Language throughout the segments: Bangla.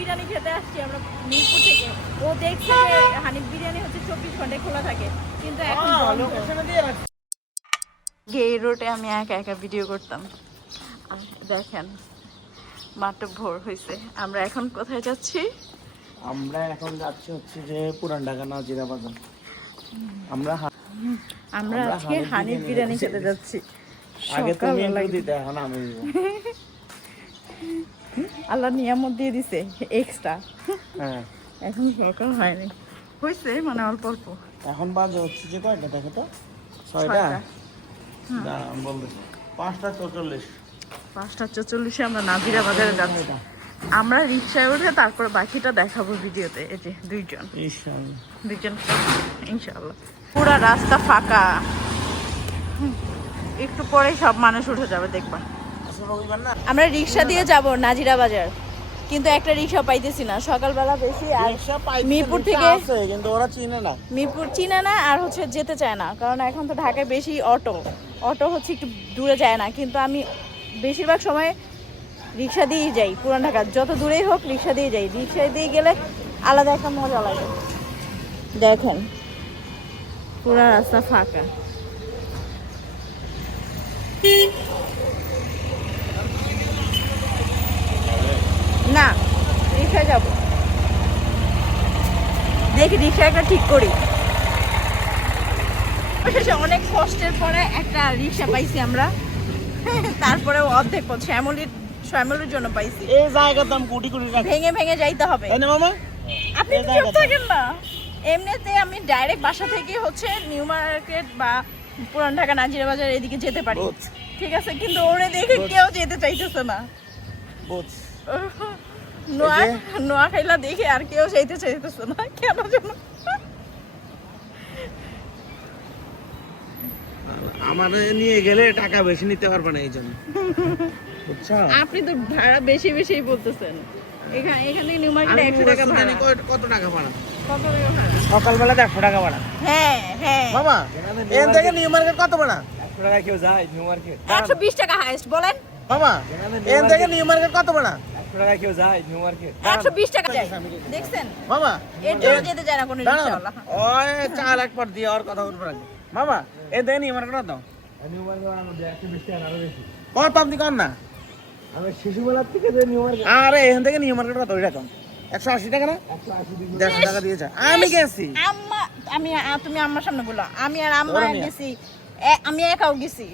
বিরিয়ানি খেতে আসছি আমরা মিরপুর থেকে। ও দেখছে যে হানিফ বিরিয়ানি হচ্ছে 24 ঘন্টায় খোলা থাকে, কিন্তু এখন এই রোডে আমি একা একা ভিডিও করতাম। আর দেখেন মাত্র ভোর হয়েছে। আমরা এখন কোথায় যাচ্ছি? আমরা এখন যাচ্ছি হচ্ছে যে পুরান ঢাকা নাজিরা বাজার। আমরা আজকে হানিফ বিরিয়ানি খেতে যাচ্ছি। আগে তুমি ইন্ট্রো দিতে, এখন আমি দিব। আল্লাহ নিয়ামত দিয়ে দিছে এক্সট্রা। হ্যাঁ, এখন সকাল হয়নি, হয়েছে মানে অল্প অল্প। এখন বাজে হচ্ছে যে কয়টা দেখো তো? 6টা। দাঁড়ান বলতেছি 5:44। 5:44 আমরা নাজিরা বাজারে যাচ্ছি। আমরা রিক্সায় উঠে তারপর বাকিটা দেখাবো ভিডিওতে। এই যে দুইজন ইনশাআল্লাহ। পুরা রাস্তা ফাঁকা, একটু পরে সব মানুষ উঠে যাবে দেখবা। আমরা রিক্সা দিয়ে যাব নাজিরা বাজার, কিন্তু একটা রিক্সা পাইতেছি না সকালবেলা বেশি। আর মিরপুর থেকে কিন্তু ওরা চিনে না, মিরপুর চিনে না, আর হচ্ছে যেতে চায় না, কারণ এখন তো ঢাকায় বেশি অটো হচ্ছে একটু দূরে যায় না। কিন্তু আমি বেশিরভাগ সময় রিক্সা দিয়েই যাই, পুরান ঢাকা যত দূরেই হোক রিক্সা দিয়ে যাই। রিক্সা দিয়ে গেলে আলাদা একটা মজা লাগে। দেখেন পুরা রাস্তা ফাঁকা। না রিক্সায় যাব, দেখি রিক্সা একটা ঠিক করি। অনেক কষ্টের পরে একটা রিক্সা পাইছি আমরা, তারপরেও অর্ধেক পথ শ্যামলির জন্য পাইছি। এই জায়গার দাম কোটি কোটি টাকা, ভেঙে ভেঙে যাইতে হবে। তাই না মামা? আপনি চুপ থাকেন না। এমনিতে আমি ডাইরেক্ট বাসা থেকে হচ্ছে নিউ মার্কেট বা পুরান ঢাকা নাজিরা বাজার এদিকে যেতে পারি, ঠিক আছে, কিন্তু ওরে দেখে কেউ যেতে চাইতেছে না। নোয়াখাইলা দেখে আর কেউ যেতে চাইতেছে না, কেন জানো? আমার নিয়ে গেলে টাকা বেশি নিতে পারবে না, এই জন্য। আপনি তো ভাড়া বেশি বেশি বলতেছেন। এখানে থেকে নিউ মার্কেটে 100 টাকা ভাড়া। কত টাকা ভাড়া? কত টাকা ভাড়া? সকালবেলা 100 টাকা ভাড়া। হ্যাঁ হ্যাঁ মামা এখান থেকে নিউ মার্কেট কত ভাড়া? 100 টাকা কেউ যায় নিউ মার্কেট? 120 টাকা হাইস্ট বলেন। মামা এখান থেকে নিউ মার্কেট কত ভাড়া? 100 টাকা কেউ যায় নিউ মার্কেট? 120 টাকা যায়, দেখছেন? মামা এর জন্য যেতে চায় না কোনো রিকশাওয়ালা। ওই 4 লাখ পর দিয়ে আর কথা বলবো না। মামা এই দেখেন নিউ মার্কেট কত? নিউ মার্কেট আমার 120 টাকা আরো বেশি। কত আপনি কর না? আমি শিশুবেলার থেকে যে নিউ মার্কেট, আরে এখান থেকে নিউ মার্কেট কত? ওই রকম 180 টাকা না? 150 টাকা দিয়েছে। আমি গেছি, তুমি আম্মার সামনে বলো, আমি আর আম্মা গেছি, আমি একাও গেছি।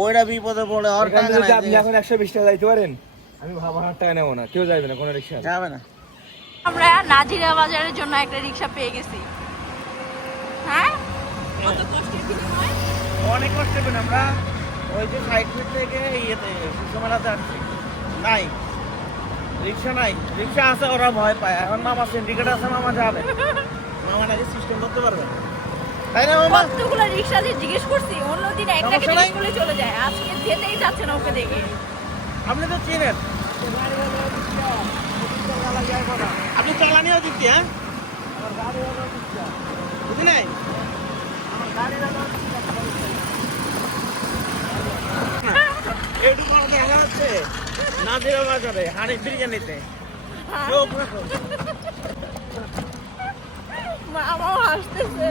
ওইটা বিপদে পড়ে আর টাকা নাই। আপনি এখন 120 টাকা যাইতে পারেন, আমি ভাবা 100 টাকা নেবো না, কেউ যাবে না কোনো রিকশা যাবে না। আমরা নাজিরা বাজারের জন্য একটা রিকশা পেয়ে গেছি। হ্যাঁ কত কষ্টের বিনিময়। অনেক কষ্ট পেন আমরা। ওই যে সাইড থেকে ইয়েতে সুষমালাতে আসছি, নাই রিক্সা, নাই রিক্সা আছে, ওরা ভয় পায়। এখন মামা সিন্ডিকেট আছে, মামা যাবে, মামা নাকি সিস্টেম করতে পারবে, তাই না মামা? কতগুলো রিকশা দিয়ে জিজ্ঞেস করছি, অন্যদিন একটাকে জিজ্ঞেস করলে চলে যায়, আজকে যেতেই যাচ্ছে না ওকে দেখে। আপনি তো চিনেন, আপনি চালানিও দিচ্ছি। হ্যাঁ বুঝি নাই? এইটুকু দেখা যাচ্ছে নাজিরা বাজারে হানিফ বিরিয়ানিতে। মামাও হাসতেছে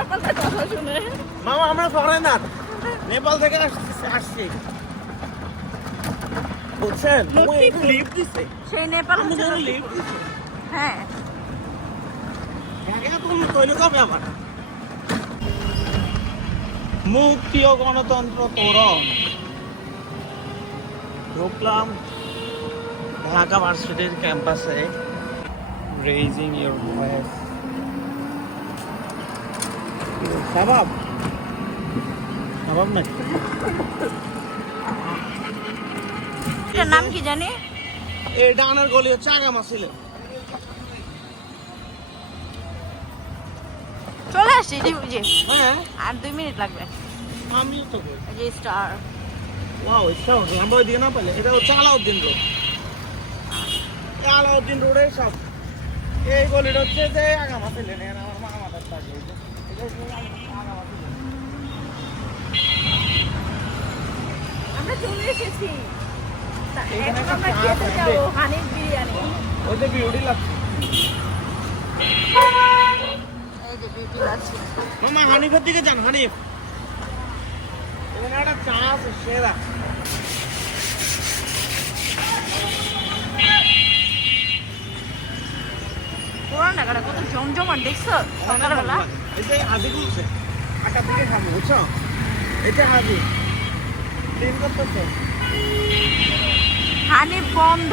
আপনার কথা শুনে। মামা আমরা ফরেনার, নেপাল থেকে আসছি, বুঝছেন? লিফট দিচ্ছে সেই নেপাল লিফট দিচ্ছে। হ্যাঁ তুমি তৈরি কবে আবার? মুক্তি ও গণতন্ত্র তোরণ ঢুকলাম ঢাকা ভার্সিটির ক্যাম্পাসে। Raising your voice. Shabab Shabab নাকি? এটার নাম কি জানি? এই ডানার গলি হচ্ছে আগামা ছিল। চলে আসছি যে। হ্যাঁ আর 2 মিনিট লাগবে। আমি তো যে স্টার ওয়াও, স্টার আমরা দিয়ে না পেলে। এটা হচ্ছে আলাউদ্দিন রোড। আলাউদ্দিন রোডের সব এই গলিটা হচ্ছে যে আগামা ছিল। আমার মা মাথার থাকে আমরা চলে এসেছি। এখন আমরা খেতে যাবো হানিফ বিরিয়ানি। ওই যে বিউটি লাগছে এই যে বিউটি লাচ্ছি। মামা হানিফের দিকে যান, হানিফ এখানে একটা চা আছে সেরা। পুরান ঢাকাটা কত জমজমাট দেখছো সকালবেলা। এই যে হাজি খুলছে 8টার দিকে খাবো, বুঝছো? এটা হাজি ক্লিন করতেছে। হানিফ বন্ধ,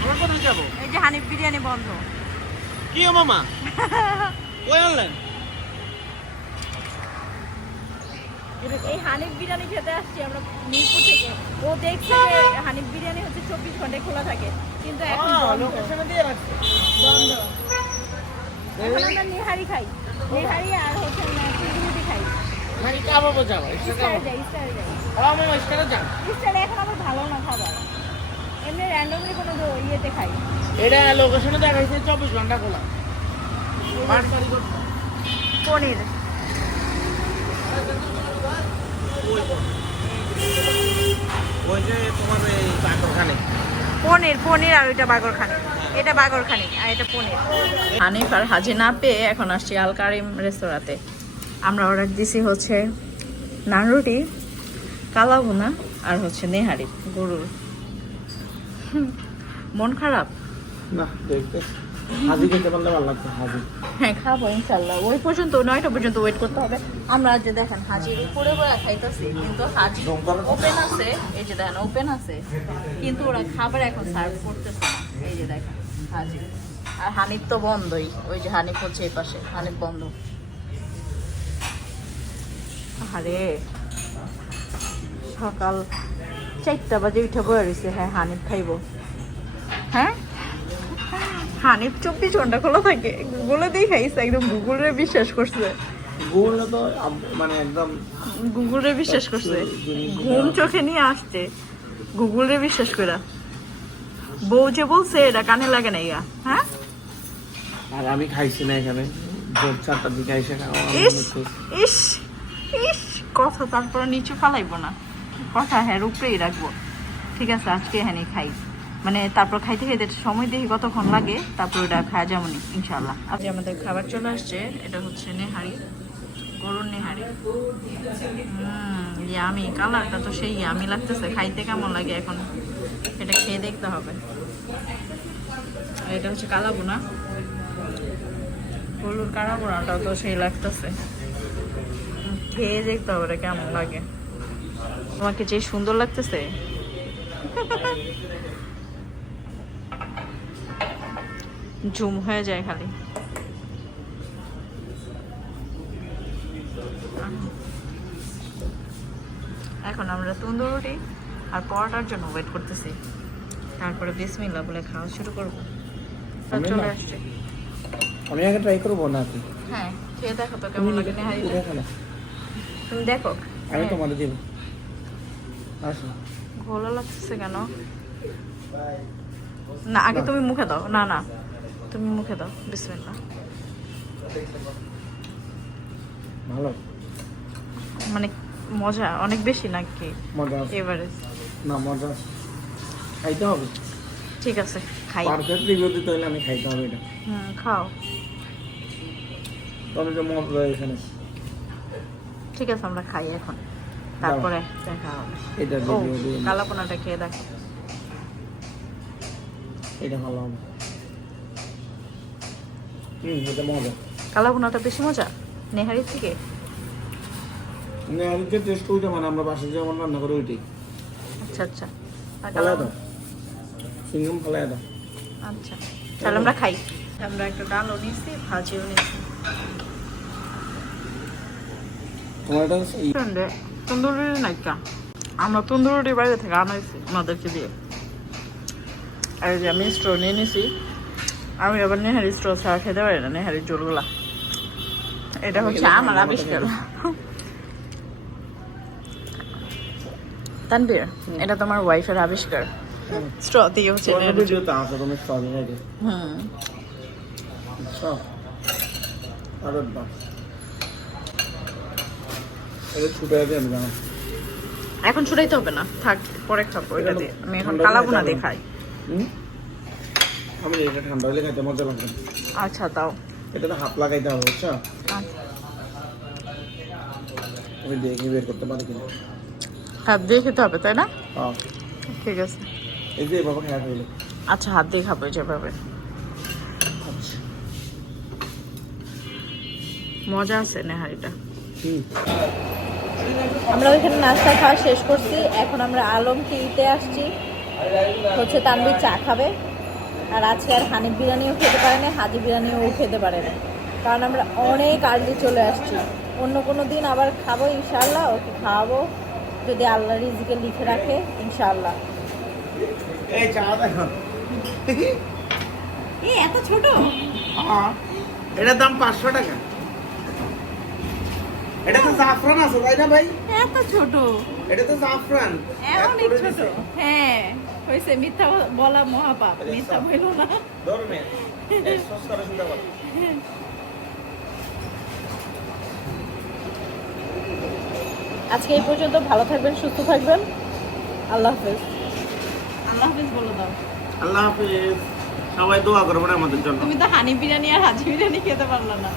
আমরা কোথায় যাবো? এই যে হানিফ বিরিয়ানি বন্ধ। কি ও মামা ওই অনলাইন এই হানিফ বিরিয়ানি খেতে আসছি আমরা মিরপুর থেকে। ও দেখছে যে হানিফ বিরিয়ানি হচ্ছে 24 ঘন্টায় খোলা থাকে, কিন্তু এখন বন্ধ। লোকেশনে দিয়ে রাখছে। বন্ধ। এখন আমরা নেহারি খাই, নেহারি আর হচ্ছে চিংড়ি খাই। নাকি কাবাবও যাবো, স্টারে যাই, স্টারে যাই। মামা স্টারে যান। স্টারে এখন আবার ভালো না খাবার, এমনি র্যান্ডমলি কোনো ইয়েতে খাই। এটা লোকেশনে দেখাইছে 24 ঘন্টা খোলা। পনির, ওই যে তোমার এই বাগরখানে পনির পনির আর ওইটা বাগরখানি, এটা বাগরখানি আর এটা পনির। হানিফ আর হাজি না পেয়ে এখন আসছি আল কারিম রেস্তোরাঁতে। আমরা অর্ডার দিছি হচ্ছে নান রুটি, কালা ভুনা আর হচ্ছে নেহারি গরুর। মন খারাপ? না দেখতে হাজি খেতে পারলে ভালো লাগতো। হাজি হ্যাঁ খাবো ইনশাল্লাহ। ওই পর্যন্ত 9টা পর্যন্ত ওয়েট করতে হবে। আমরা যে দেখেন হাজির উপরে বয়ে খাইতেছি, কিন্তু হাজি ওপেন আছে, এই যে দেখেন ওপেন আছে, কিন্তু ওরা খাবার এখন সার্ভ করতেছে না। এই যে দেখেন হাজি আর হানিফ তো বন্ধই। ওই যে হানিফ হচ্ছে এই পাশে, হানিফ বন্ধ। আরে সকাল 4টা বাজে উঠে বয়ে রয়েছে। হ্যাঁ হানিফ খাইবো। হ্যাঁ হানিফ 24 ঘন্টা খোলা থাকে। গুগলে দেখাইছে, একদম গুগলে বিশ্বাস করছে। গুগলে তো মানে একদম গুগলে বিশ্বাস করছে, ঘুম চোখে নিয়ে আসছে গুগলে বিশ্বাস করা। বউ যে বলছে এটা কানে লাগে না ইয়া। হ্যাঁ আর আমি খাইছি না এখানে, ভোর 4টার দিকে এসে খাওয়া। ইস ইস ইস কথা তারপরে নিচু ফালাইবো না, কথা হ্যাঁ উপরেই রাখবো। ঠিক আছে আজকে হ্যাঁ খাই, মানে তারপর খাইতে খাইতে সময় দেখি কতক্ষণ লাগে, তারপর ওটা খাওয়া যেমনই ইনশাল্লাহ। আজ আমাদের খাবার চলে আসছে, এটা হচ্ছে নেহারি, গরুর নেহারি। ইয়ামি, কালারটা তো সেই ইয়ামি লাগতেছে। খাইতে কেমন লাগে এখন এটা খেয়ে দেখতে হবে। এটা হচ্ছে কালা বোনা, গরুর কালা বোনাটাও তো সেই লাগতেছে। খেয়ে দেখতে হবে এটা কেমন লাগে। তোমাকে যে সুন্দর লাগতেছে। জুম হয়ে যায় খালি। এখন আমরা তন্দুর রুটি আর পরোটার জন্য ওয়েট করতেছি, তারপরে বিসমিল্লাহ বলে খাওয়া শুরু করবো। চলে আসছে। আমি আগে ট্রাই করবো নাকি? হ্যাঁ খেয়ে দেখো তো কেমন লাগে। নেহারিটা তুমি দেখো। আমি তোমাদের দিব। আসো ঘোলা লাগতেছে কেন? না আগে তুমি মুখে দাও। না না তুমি মুখে দাও। বিসমিল্লাহ। ভালো মানে মজা অনেক বেশি নাকি? মজা এবারে না, মজা খাইতে হবে। ঠিক আছে খাই। পারফেক্ট রিভিউ দিতে হলে আমি খাইতে হবে এটা। খাও। তবে যে মজা এখানে। ঠিক আছে আমরা খাই এখন, তারপরে দেখা হবে। এটা ও রিভিউ দিই। কালাপোনাটা খেয়ে দেখো। এটা ভালো হবে। এটা মজা। কালাপোনাটা বেশি মজা নেহারি থেকে। নেহারিতে টেস্ট ওইটা, মানে আমরা বাসায় যেমন রান্না করি ওইটাই। আচ্ছা আচ্ছা। আর ফালাই দাও, সিঙ্গম ফালাই দাও। আচ্ছা তাহলে আমরা খাই। আমরা একটা ডালও নিচ্ছি, ভাজিও নিচ্ছি। তোমার এটা তন্দুরি নাইকা, আমরা তন্দুরি বাইরে থেকে আনাইছি আমাদেরকে দিয়ে। আর যে আমি স্ট্র নিয়ে নিছি। আমি আবার নেহারি স্ট্র ছাড়া খেতে পারি না, নেহারির জোলগুলা। এটা হচ্ছে আমার আবিষ্কার। তানবীর এটা তোমার ওয়াইফের আবিষ্কার। স্ট্র দিয়ে হচ্ছে ভিডিওতে আছে তুমি সরি নাকি? সব আরে বাপ, এটা ছুটে আছে আমি জানো। এখন ছুটাইতে হবে না, থাক পরে খাবো এটা দিয়ে। আমি এখন কালাবোনা দিয়ে খাই। আমি এটা ঠান্ডা হলে খাইতে মজা লাগবে। আচ্ছা দাও। এটা তো হাত লাগাইতে হবে, বুঝছো? আচ্ছা। আমি দেখে বের করতে পারি কিনা। হাত দিয়ে খেতে হবে তাই না? হ্যাঁ, ঠিক আছে। এই যে বাবা খেয়া হইলো। আচ্ছা হাত দিয়ে খাবো যেভাবে। আচ্ছা, মজা আছে নেহারিটা। হুম। আমরা ওইখানে নাস্তা খাওয়া শেষ করছি, এখন আমরা আলম টিতে আসছি, হচ্ছে তানভীর চা খাবে। আর আজকে আর হানিফ বিরিয়ানিও খেতে পারে না, হাজি বিরিয়ানিও খেতে পারে না, কারণ আমরা অনেক আর্লি চলে আসছি। অন্য কোনো দিন আবার খাবো ইনশাআল্লাহ, ওকে খাওয়াবো যদি আল্লাহ রিজিকে লিখে রাখে ইনশাআল্লাহ। এই চা দেখো। এই এত ছোট? হ্যাঁ, এটার দাম 500 টাকা। এটা তো জাফরান আছে তাই না ভাই? এত ছোট? এটা তো জাফরান। অনেক ছোট। হ্যাঁ হয়েছে, মিথ্যা বলা মহাপাপ, মিথ্যা বললো না। ধরবে সস করে শুনতে পারো। আজকে এই পর্যন্ত, ভালো থাকবেন, সুস্থ থাকবেন, আল্লাহ হাফেজ। আল্লাহ হাফেজ বলে দাও। আল্লাহ হাফেজ। সবাই দোয়া করবেন আমাদের জন্য। তুমি তো হানি বিরিয়ানি আর হাজি বিরিয়ানি খেতে পারলো না,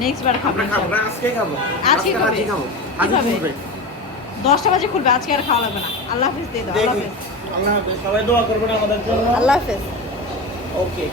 নেক্সট বার খাবো। আমরা খাবো না, আজকে খাবো। আজকে খাবে? আজকে খাবো। আজকে কিভাবে? খুলবে। 10টা বাজে খুলবে, আজকে আর খাওয়া লাগবে না। আল্লাহ হাফেজ দিয়ে দাও। আল্লাহ দেখি। হাফেজ। আল্লাহ হাফেজ। সবাই দোয়া করবেন আমাদের জন্য। আল্লাহ হাফেজ। ওকে।